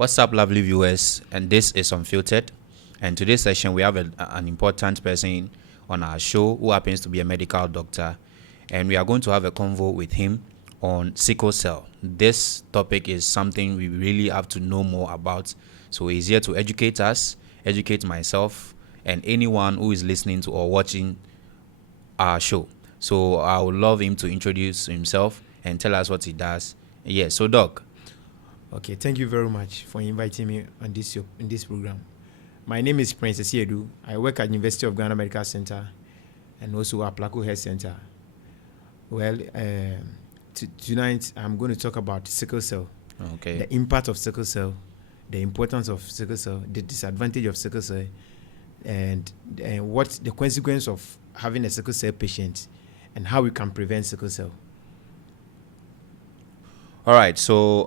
What's up, lovely viewers? And this is Unfiltered. And today's session, we have an important person on our show who happens to be a medical doctor. And we are going to have a convo with him on sickle cell. This topic is something we really have to know more about. So he's here to educate us, educate myself, and anyone who is listening to or watching our show. So I would love him to introduce himself and tell us what he does. Yeah, so Doc. Okay, thank you very much for inviting me on this program. My name is Prince Esiedu. I work at University of Ghana Medical Center and also at Placo Health Center. Well, tonight I'm going to talk about sickle cell. Okay. The impact of sickle cell, the importance of sickle cell, the disadvantage of sickle cell, and what the consequence of having a sickle cell patient, and how we can prevent sickle cell. All right, so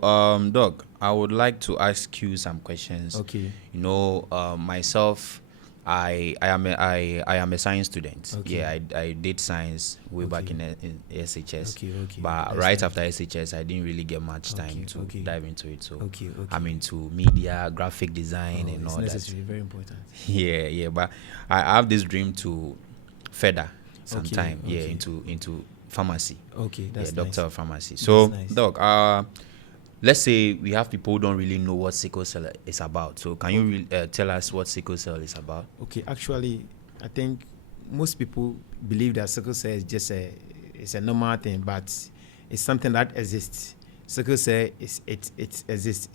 Doc, I would like to ask you some questions. Okay. You know, myself, I am a science student. Okay. Yeah, I did science way back in SHS. Okay. But That's right nice. after SHS, I didn't really get much time to Okay. dive into it. So Okay. I'm into media, graphic design, and it's all necessary, very important. that. Yeah. But I have this dream to further some Okay, time. Yeah, okay. into pharmacy. Okay, that's Yeah, doctor nice. of pharmacy. So, nice. Doc, let's say we have people who don't really know what sickle cell is about. So, can you tell us what sickle cell is about? Okay, actually, I think most people believe that sickle cell is just it's a normal thing, but it's something that exists. Sickle cell it exists.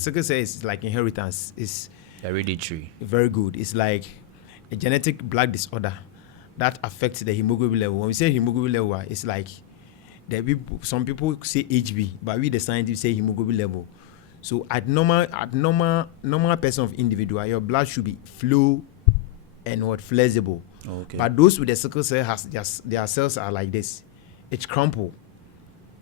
Sickle cell is like inheritance. It's Hereditary. very good. It's like a genetic blood disorder that affects the hemoglobin level. When we say hemoglobin level, it's like some people say HB, but we the scientists say hemoglobin level. So at normal person of individual, your blood should be flow and flexible. Okay. But those with the sickle cell their cells are like this. It's crumpled.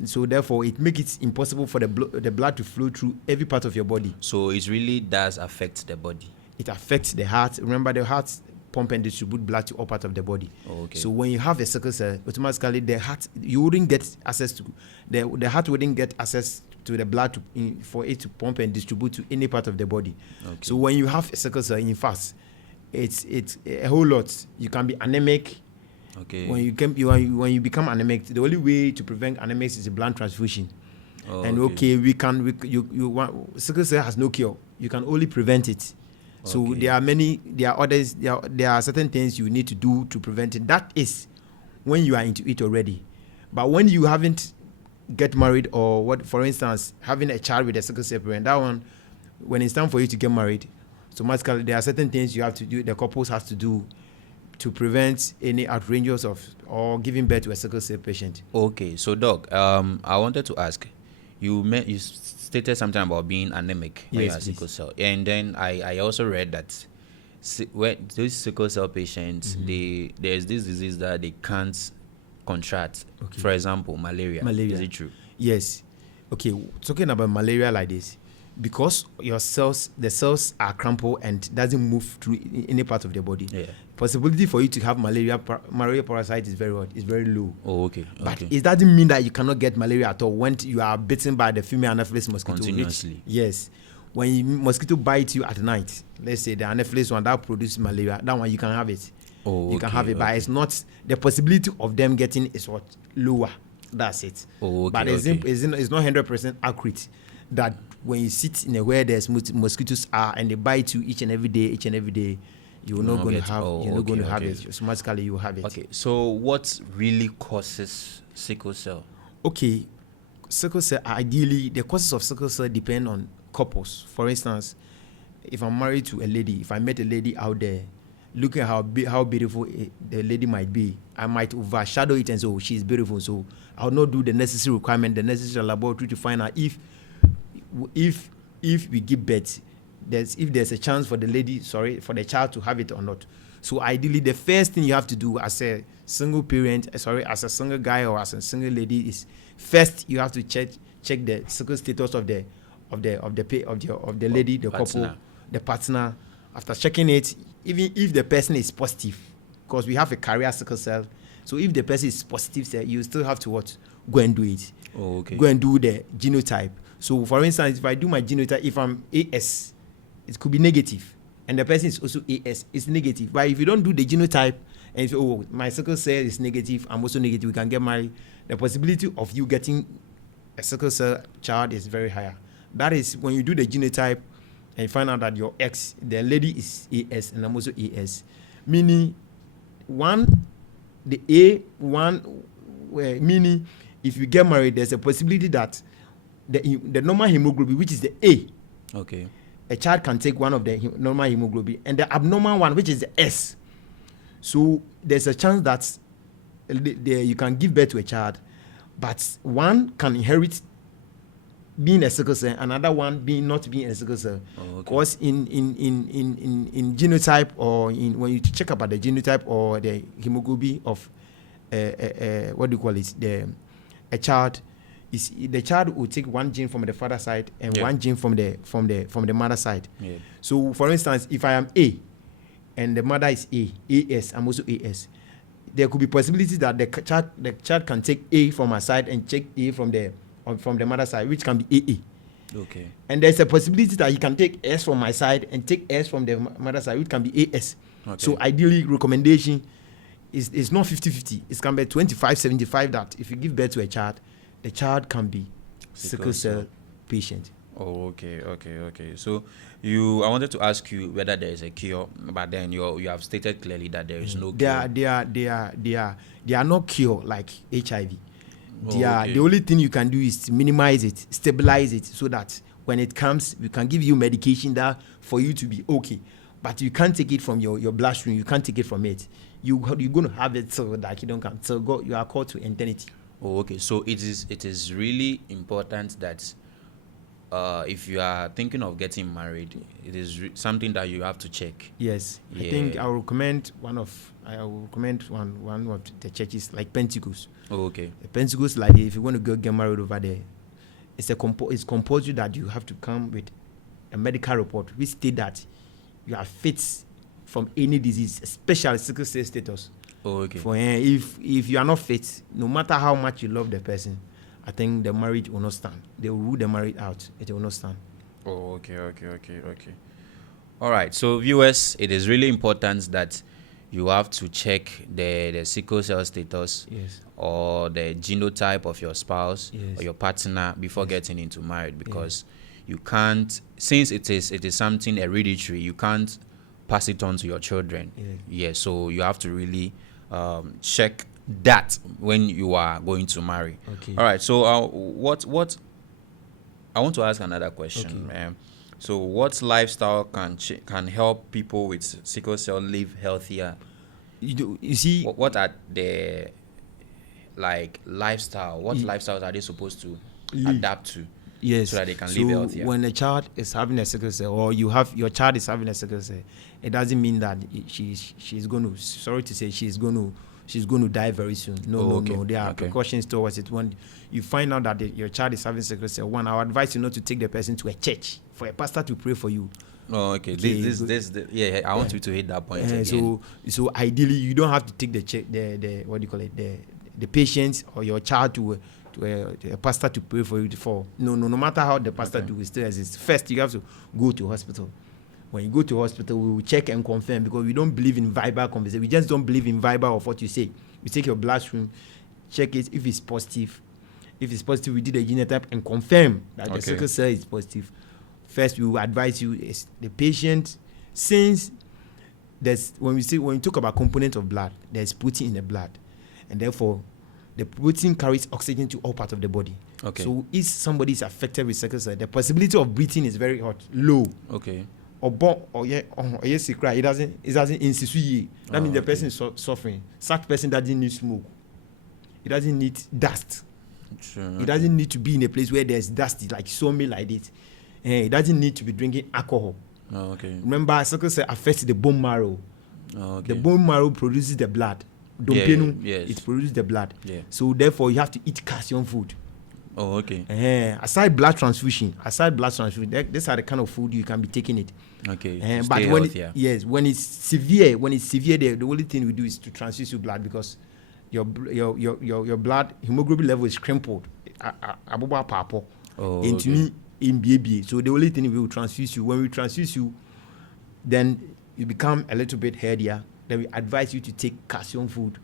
So therefore, it makes it impossible for the blood to flow through every part of your body. So it really does affect the body. It affects the heart. Remember, the heart pump and distribute blood to all parts of the body. Okay. So when you have a sickle cell, automatically the heart wouldn't get access to the heart wouldn't get access to the blood for it to pump and distribute to any part of the body. Okay. So when you have a sickle cell, in fact, it's a whole lot. You can be anemic. Okay. When you become anemic, the only way to prevent anemics is a blood transfusion. And sickle cell has no cure. You can only prevent it. So Okay. there are certain things you need to do to prevent it. That is when you are into it already. But when you haven't get married, or for instance, having a child with a sickle cell parent, that one, when it's time for you to get married, automatically there are certain things you have to do, the couples have to do to prevent any outrageous or giving birth to a sickle cell patient. Okay. So, Doc, I wanted to ask, you stated something about being anemic when you Yes, have please. sickle cell, and then I also read that when those sickle cell patients, there's this disease that they can't contract. Okay. For example, malaria. Malaria. Is it true? Yes. Okay, talking about malaria like this, because the cells are crumpled and doesn't move through any part of the body. Yeah. Possibility for you to have malaria parasite is very low. Oh, okay. But Okay. it doesn't mean that you cannot get malaria at all when you are bitten by the female Anopheles mosquito. Continuously. Yes. When mosquito bites you at night, let's say the Anopheles one that produces malaria, that one you can have it. Oh, You can okay, have it, but okay. it's not, the possibility of them getting is lower. That's it. Oh, okay, But okay. it's not 100% accurate that when you sit in a where there's mosquitoes are and they bite you each and every day, you're not going to have it. Automatically you have it. Okay. So, what really causes sickle cell? Okay, sickle cell, ideally, the causes of sickle cell depend on couples. For instance, if I'm married to a lady, if I met a lady out there, look at how beautiful the lady might be, I might overshadow it and say, oh, she's beautiful. So I'll not do the necessary requirement, the necessary laboratory to find out if we give birth, if there's a chance for the child to have it or not. So ideally, the first thing you have to do as a single parent, as a single guy or as a single lady, is first you have to check the sickle status of the lady, the partner. couple, the partner. After checking it, even if the person is positive, because we have a carrier sickle cell, so if the person is positive, you still have to go and do it. Oh, okay. Go and do the genotype. So, for instance, if I do my genotype, if I'm AS, it could be negative, and the person is also AS, it's negative. But if you don't do the genotype, and if my sickle cell is negative, I'm also negative, we can get married, the possibility of you getting a sickle cell child is very higher. That is when you do the genotype and you find out that your X, the lady is AS and I'm also AS, meaning meaning if you get married, there's a possibility that the normal hemoglobin, which is the A, okay, a child can take one of the normal hemoglobin, and the abnormal one, which is the S. So there's a chance that you can give birth to a child, but one can inherit being a sickle cell, another one being not being a sickle cell. Because in genotype, or when you check about the genotype or the hemoglobin of what do you call it, a child, is the child will take one gene from the father side and one gene from the mother side. Yeah. So for instance, if I am A and the mother is AS, I'm also AS. There could be possibilities that the child can take A from my side and take A from the mother side, which can be AA. Okay. And there's a possibility that he can take S from my side and take S from the mother side, which can be AS. Okay. So ideally, recommendation is not 50-50. It can be 25-75 that if you give birth to a child, the child can be sickle cell patient. Oh, okay. So I wanted to ask you whether there is a cure, but then you have stated clearly that there is no cure. They are not cure like HIV. The only thing you can do is to minimize it, stabilize it, so that when it comes, we can give you medication that for you to be okay. But you can't take it from your bloodstream. You can't take it from it. You're going to have it till that you don't come. So you are called to eternity. Oh, okay. So it is really important that if you are thinking of getting married, it is something that you have to check. Yes. Yeah. I think I will recommend one of the churches like Pentecost. Oh, okay. The Pentecost, like if you want to get married over there, it's compulsory that you have to come with a medical report which state that you are fit from any disease, especially sickle cell status. Oh, okay. For if you are not fit, no matter how much you love the person, I think the marriage will not stand. They will rule the marriage out. It will not stand. Oh, okay. All right. So, viewers, it is really important that you have to check the sickle cell status, yes, or the genotype of your spouse, yes, or your partner before getting into marriage, because you can't, since it is something hereditary, you can't pass it on to your children. So you have to really check that when you are going to marry. Okay. All right. So what I want to ask another question. Okay. So what lifestyle can help people with sickle cell live healthier? You see, what are the lifestyle? What lifestyles are they supposed to adapt to? Yes. So that they can live healthier. When a child is having a sickle cell, or your child is having a sickle cell, it doesn't mean that she's going to. Sorry to say, she's going to die very soon. No. There are precautions towards it. When you find out that your child is having sickle cell, I would advise you not to take the person to a church for a pastor to pray for you. Oh, okay. I want you to hit that point again. So ideally, you don't have to take the what do you call it, the patient or your child to a pastor to pray for you. No matter how the pastor do, it still exists. First, you have to go to hospital. When you go to hospital, we will check and confirm, because we don't believe in verbal conversation. We just don't believe in verbal of what you say. We take your bloodstream, check it. If it's positive, we do the genotype and confirm that the sickle cell is positive. First, we will advise you is the patient, since when you talk about component of blood, there's protein in the blood, and therefore the protein carries oxygen to all parts of the body. Okay. So if somebody is affected with sickle cell, the possibility of breathing is very low. Okay. It doesn't insist. That means the person is suffering. Such person doesn't need smoke. It doesn't need dust. Sure. It doesn't need to be in a place where there's dust, like so me like this. It doesn't need to be drinking alcohol. Oh, okay. Remember, sickle cell affects the bone marrow. Oh, okay. The bone marrow produces the blood. Yes. It produces the blood. Yeah. So therefore, you have to eat calcium food. Oh, okay. Aside blood transfusion, these are the kind of food you can be taking it. Okay. But when it's severe, the only thing we do is to transfuse your blood, because your blood hemoglobin level is crumpled. Into me in BABA. So the only thing we will transfuse you. When we transfuse you, then you become a little bit healthier. Then we advise you to take calcium food.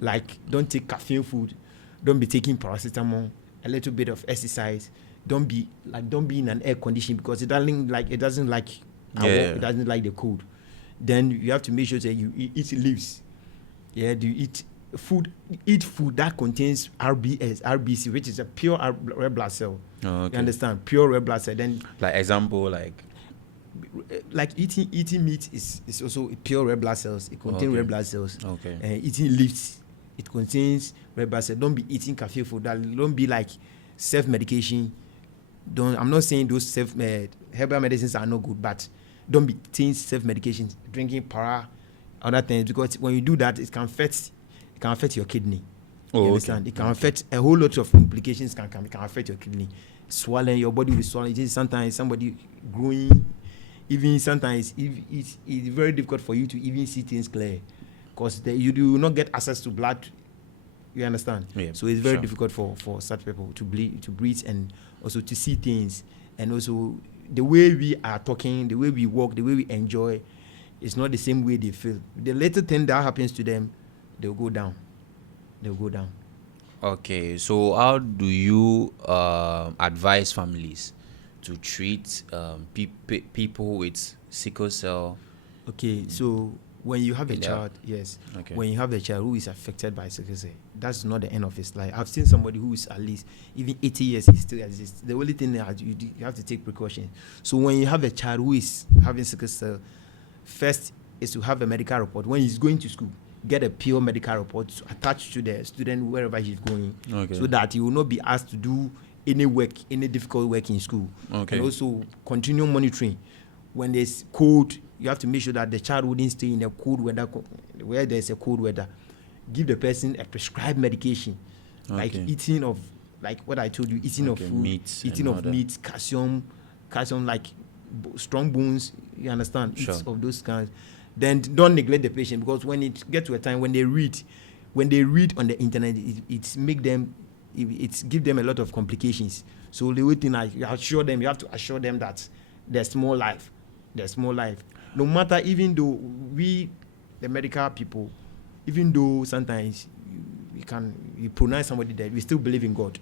Like, don't take caffeine food. Don't be taking paracetamol. A little bit of exercise. Don't be in an air condition, because it doesn't like it doesn't like the cold. Then you have to make sure that you eat leaves. Yeah, do you eat food that contains RBC, which is a pure red blood cell. You understand? Pure red blood cell. Then, like example, like eating meat is also pure red blood cells. It contains red blood cells. Eating leaves, it contains red blood cells. Don't be eating caffeine food. Don't be like self-medication. I'm not saying those herbal medicines are no good, but don't be taking self-medication, drinking para, other things, because when you do that, it can affect your kidney. You understand? It can affect a whole lot of implications. Can affect your kidney. Swelling, your body will swell. Sometimes somebody growing. Even sometimes it's very difficult for you to even see things clear, because you do not get access to blood. You understand? Yeah, so it's very difficult for such people to breathe, and also to see things, and also the way we are talking, the way we walk, the way we enjoy, it's not the same way they feel. The little thing that happens to them, they'll go down. Okay, so how do you advise families to treat people with sickle cell? Okay, so when you have a child, when you have a child who is affected by sickle cell, that's not the end of his life. I've seen somebody who is at least even 80 years, he still exists. The only thing that you have to take precautions. So when you have a child who is having sickle cell, first is to have a medical report. When he's going to school, get a pure medical report attached to the student wherever he's going, so that he will not be asked to do any difficult work in school. And also continue monitoring. When there's cold, you have to make sure that the child wouldn't stay in the cold weather. Where there's a cold weather, give the person a prescribed medication, like eating of, like what I told you, eating of food, eating of meat, calcium, like strong bones. You understand? Sure. Of those kinds. Then don't neglect the patient, because when it gets to a time when they read on the internet, it gives them a lot of complications. So the way thing, you have to assure them that there's more life. No matter, even though we, the medical people, even though sometimes you pronounce somebody dead, we still believe in God.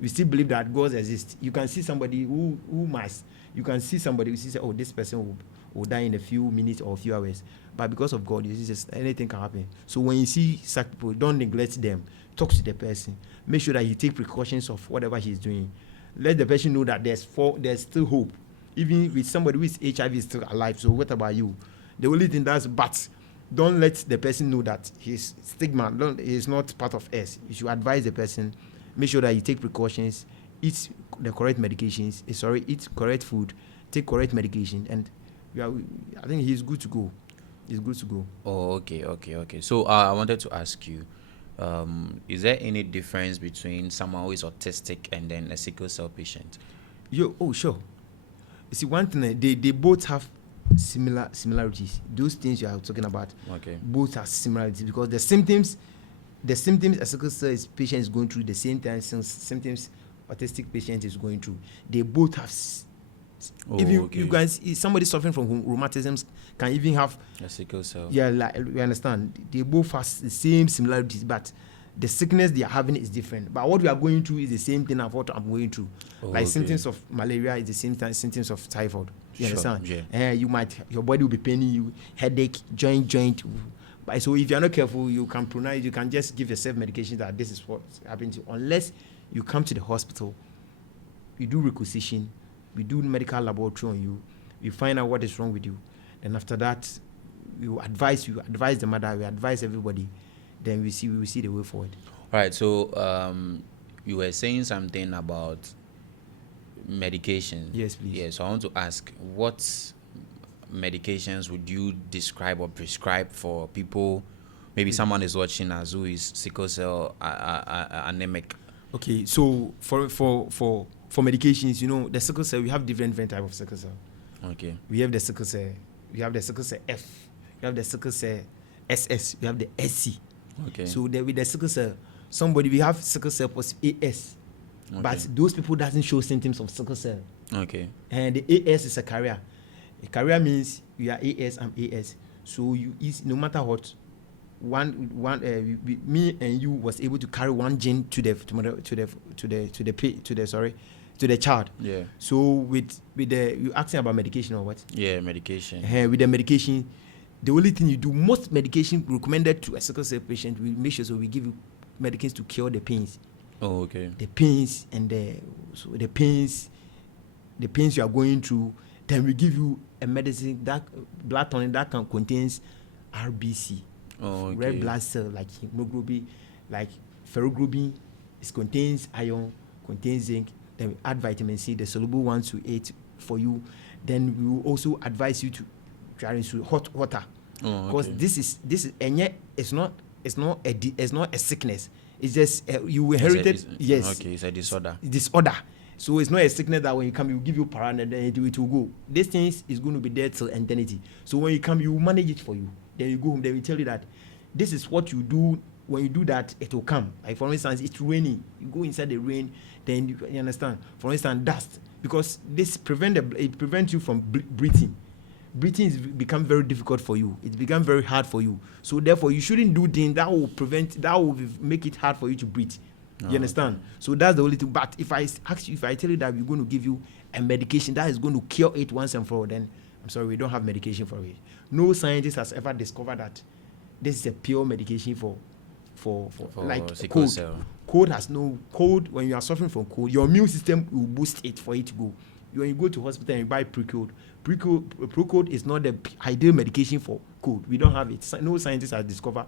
We still believe that God exists. You can see somebody you can see somebody who says, oh, this person will die in a few minutes or a few hours. But because of God, you see, just anything can happen. So when you see such people, don't neglect them. Talk to the person. Make sure that you take precautions of whatever he's doing. Let the person know that there's still hope. Even with somebody with HIV is still alive. So what about you? The only thing but don't let the person know that his stigma is not part of us. You should advise the person. Make sure that you take precautions. Eat the correct medications. Eat correct food. Take correct medication. And I think he's good to go. Oh, okay. So I wanted to ask you, is there any difference between someone who is autistic and then a sickle cell patient? Sure. You see, one thing, they both have similarities. Those things you are talking about, both have similarities, because the symptoms a sickle cell patient is going through, the same time symptoms autistic patient is going through. They both have. You guys, somebody suffering from rheumatism can even have a sickle cell. Yeah, like, you understand. They both have the same similarities, but the sickness they are having is different. But what we are going through is the same thing of what I'm going through. Symptoms of malaria is the same time symptoms of typhoid. You understand? Yeah. Your body will be paining you, headache, joint. But so if you are not careful, you can just give yourself medication that this is what's happening to you. Unless you come to the hospital, you do requisition, we do medical laboratory on you, we find out what is wrong with you. And after that, we advise the mother, we advise everybody. Then we will see the way forward. All right. So you were saying something about medication. Yes, please. Yeah. So I want to ask, what medications would you describe or prescribe for people? Maybe someone is watching us who is sickle cell anemic. Okay. So for medications, the sickle cell, we have different types of sickle cell. Okay. We have the sickle cell. We have the sickle cell F. We have the sickle cell SS. We have the SC. Okay. So with the sickle cell, we have sickle cell positive AS. Okay. But those people doesn't show symptoms of sickle cell. Okay. And the AS is a carrier. A carrier means you are AS, I'm AS. So you is no matter what, me and you was able to carry one gene to the child. Yeah. So with the you asking about medication or what? Yeah, medication. With the medication, the only thing you do, most medication recommended to a sickle cell patient, we make sure so we give you medications to cure the pains. Oh, okay. The pains and the pains you are going through. Then we give you a medicine that blood tonic that contains RBC, red blood cell, like hemoglobin, like ferroglobin. It contains iron, contains zinc. Then we add vitamin C, the soluble 1 to 8 for you. Then we will also advise you to try into hot water, because this is and yet it's not a sickness. It's just you inherited. Yes. Okay, it's a disorder. So it's not a sickness that when you come, you give you paran and then it will go. This thing is going to be there till eternity. So when you come, you manage it for you. Then you go home, then we tell you that this is what you do. When you do that, it will come. Like for instance, it's raining. You go inside the rain, then you understand. For instance, dust. Because this prevents you from breathing. Breathing is become very difficult for you. It becomes very hard for you. So therefore, you shouldn't do things that will make it hard for you to breathe. You understand? Okay. So that's the only thing. But if I tell you that we're going to give you a medication that is going to cure it once and for all, then I'm sorry, we don't have medication for it. No scientist has ever discovered that this is a pure medication for like cold. Cell. Cold has no cold. When you are suffering from cold, your immune system will boost it for it to go. When you go to hospital and you buy Precold is not the ideal medication for cold. We don't have it. No scientist has discovered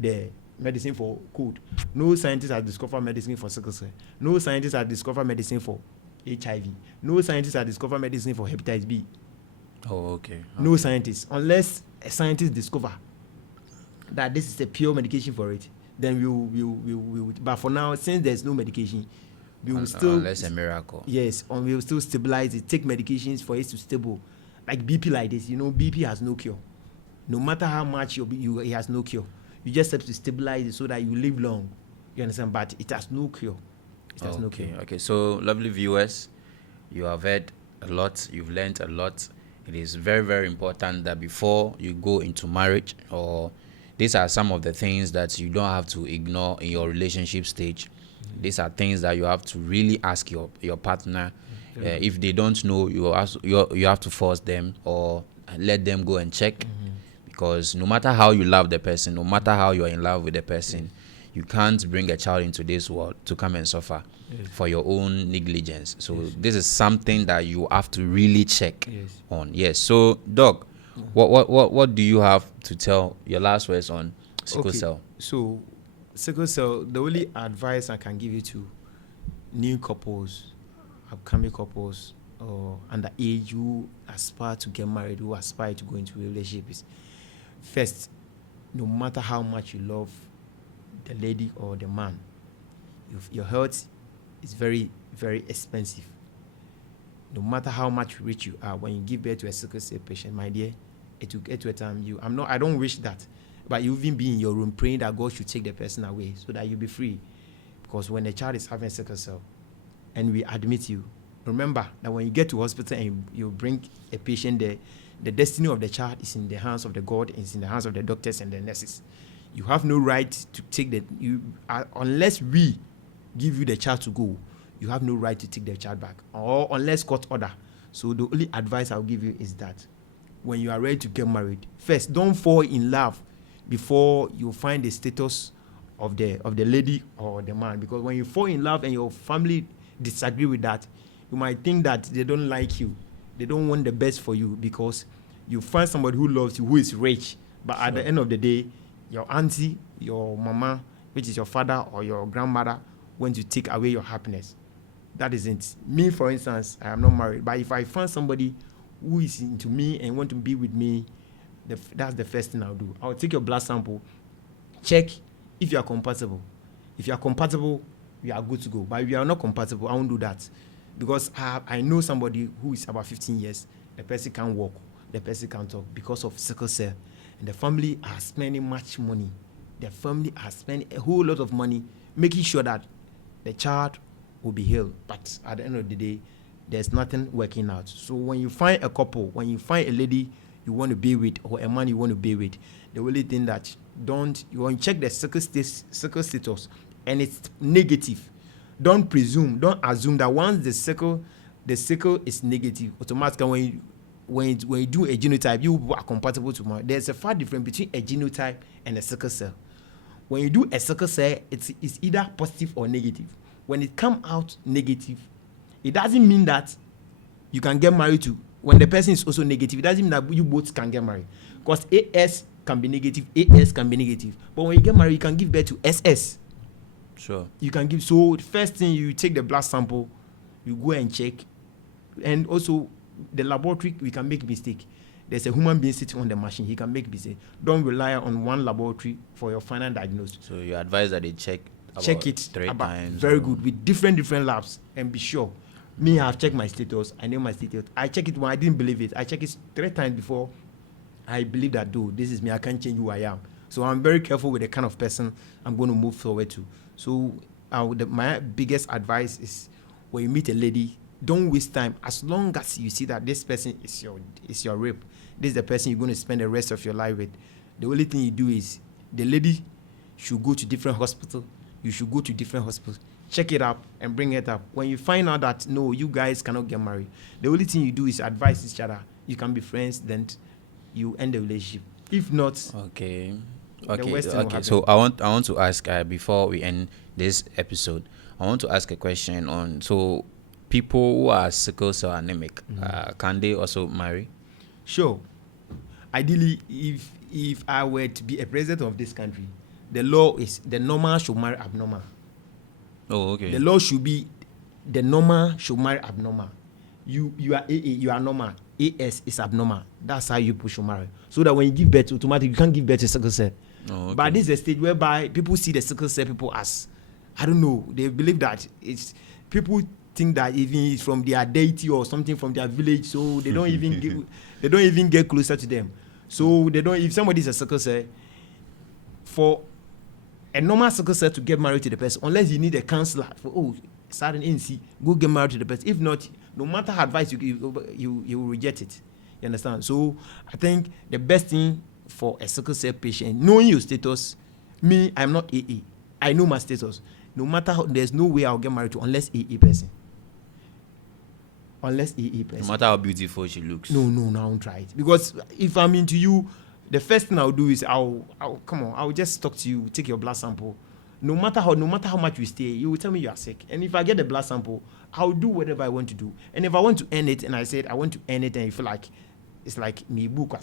the medicine for cold. No scientist has discovered medicine for sickle cell. No scientist has discovered medicine for HIV. No scientist has discovered medicine for hepatitis B. Oh, okay. No scientist. Unless a scientist discover that this is a pure medication for it, then we'll but for now, since there's no medication, we will still, unless a miracle. Yes, and we will still stabilize it. Take medications for it to stable. Like BP like this, BP has no cure. No matter how much it has no cure. You just have to stabilize it so that you live long. You understand? But it has no cure. No cure. Okay. So, lovely viewers, you have heard a lot. You've learned a lot. It is very, very important that before you go into marriage, or these are some of the things that you don't have to ignore in your relationship stage. These are things that you have to really ask your partner. If they don't know, you have to force them or let them go and check. Because no matter how you love the person, no matter how you're in love with the person, you can't bring a child into this world to come and suffer for your own negligence. So this is something that you have to really check on. Yes. So, Doc, what do you have to tell your last words on sickle cell? So, sickle cell, the only advice I can give you to new couples, upcoming couples, or underage who aspire to get married, who aspire to go into a relationship is, first, no matter how much you love the lady or the man, your health is very, very expensive. No matter how much rich you are, when you give birth to a sickle cell patient, my dear, it will get to a time I don't wish that, but you even be in your room praying that God should take the person away so that you'll be free. Because when a child is having sickle cell and we admit you, remember that when you get to hospital and you bring a patient there, the destiny of the child is in the hands of the God, it's in the hands of the doctors and the nurses. You have no right to take unless we give you the child to go, you have no right to take the child back, or unless court order. So the only advice I'll give you is that when you are ready to get married, first, don't fall in love before you find the status of the lady or the man. Because when you fall in love and your family disagree with that, you might think that they don't like you. They don't want the best for you, because you find somebody who loves you, who is rich. But at the end of the day, your auntie, your mama, which is your father or your grandmother, want to take away your happiness. That isn't. Me, for instance, I am not married. But if I find somebody who is into me and want to be with me, that's the first thing I'll do. I'll take your blood sample, check if you are compatible. If you are compatible, you are good to go. But if you are not compatible, I won't do that. Because I know somebody who is about 15 years, the person can't walk, the person can't talk because of sickle cell. And the family are spending much money. The family are spending a whole lot of money making sure that the child will be healed. But at the end of the day, there's nothing working out. So when you find a couple, when you find a lady you want to be with or a man you want to be with, the only thing that you want to check the sickle status and it's negative. Don't assume that once the sickle is negative, automatically when you do a genotype, you are compatible to marry. There's a far difference between a genotype and a sickle cell. When you do a sickle cell, it's either positive or negative. When it comes out negative, it doesn't mean that you can get married to. When the person is also negative, it doesn't mean that you both can get married. Because AS can be negative, AS can be negative. But when you get married, you can give birth to SS. Sure. You can give. So the first thing, you take the blood sample, you go and check. And also, the laboratory, we can make mistake. There's a human being sitting on the machine. He can make mistake. Don't rely on one laboratory for your final diagnosis. So you advise that they check it 3 times. Very good, with different labs, and be sure. Me, I've checked my status. I know my status. I check it when I didn't believe it. I check it 3 times before I believe that, though, this is me. I can't change who I am. So I'm very careful with the kind of person I'm going to move forward to. So my biggest advice is, when you meet a lady, don't waste time. As long as you see that this person is your rib, this is the person you're going to spend the rest of your life with, the only thing you do is, the lady should go to different hospitals. You should go to different hospitals, check it up, and bring it up. When you find out that, no, you guys cannot get married, the only thing you do is advise each other. You can be friends, then you end the relationship. If not, okay. Okay. So I want to ask, before we end this episode, I want to ask a question on, so people who are sickle cell anemic, can they also marry? Sure. Ideally, if I were to be a president of this country, the law is the normal should marry abnormal. Oh, okay. The law should be the normal should marry abnormal. You are AA, you are normal. AS is abnormal. That's how you push your marry. So that when you give birth, automatically you can't give birth to sickle cell. Oh, okay. But this is a stage whereby people see the sickle cell people as, I don't know, they believe that it's, people think that even it's from their deity or something from their village, so they don't even get closer to them. So they don't. If somebody is a sickle cell, for a normal sickle cell to get married to the person, unless you need a counselor for sudden NC, go get married to the person. If not, no matter how advice you give, you will reject it. You understand? So I think the best thing for a sickle cell patient, knowing your status, me, I'm not AA. I know my status. No matter how, there's no way I'll get married to unless AA person. Unless AA person. No matter how beautiful she looks. No, I won't try it. Because if I'm into you, the first thing I'll do is I'll just talk to you, take your blood sample. No matter how much we stay, you will tell me you are sick. And if I get the blood sample, I'll do whatever I want to do. And if I want to end it, and I said I want to end it, and you feel like it's like me book,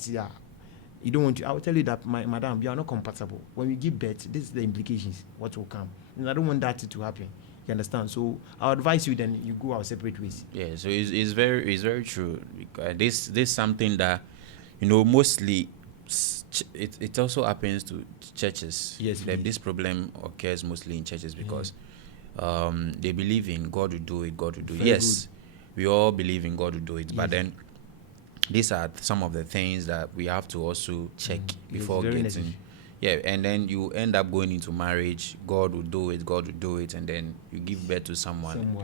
you don't want to, I will tell you that, madam, you are not compatible. When we give birth, this is the implications, what will come. And I don't want that to happen. You understand? So I'll advise you, then you go our separate ways. Yeah, so it's very true. This is something that, mostly it also happens to churches. Yes, this problem occurs mostly in churches because they believe in God will do it, God will do it. Yes, we all believe in God will do it, but then these are some of the things that we have to also check before getting necessary. Yeah, and then you end up going into marriage. God will do it, and then you give birth to someone.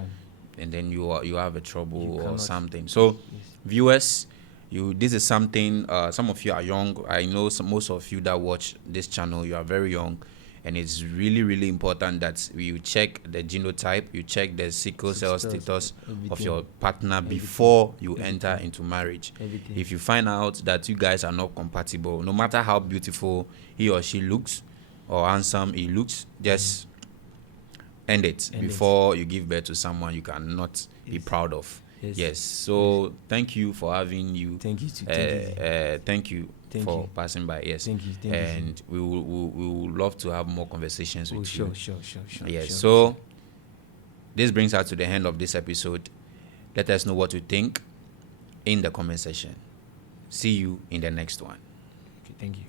And then you have a trouble or something. So, viewers, this is something. Some of you are young. I know most of you that watch this channel, you are very young, and it's really, really important that you check the genotype, you check the sickle cell status of your partner before you enter into marriage. If you find out that you guys are not compatible, no matter how beautiful he or she looks or handsome he looks, just end it before you give birth to someone you cannot be proud of. Yes. So thank you for having you. Thank you too. Thank you for passing by. Yes. Thank you. And we will love to have more conversations with you. Sure. Yes. So this brings us to the end of this episode. Let us know what you think in the comment section. See you in the next one. Okay, thank you.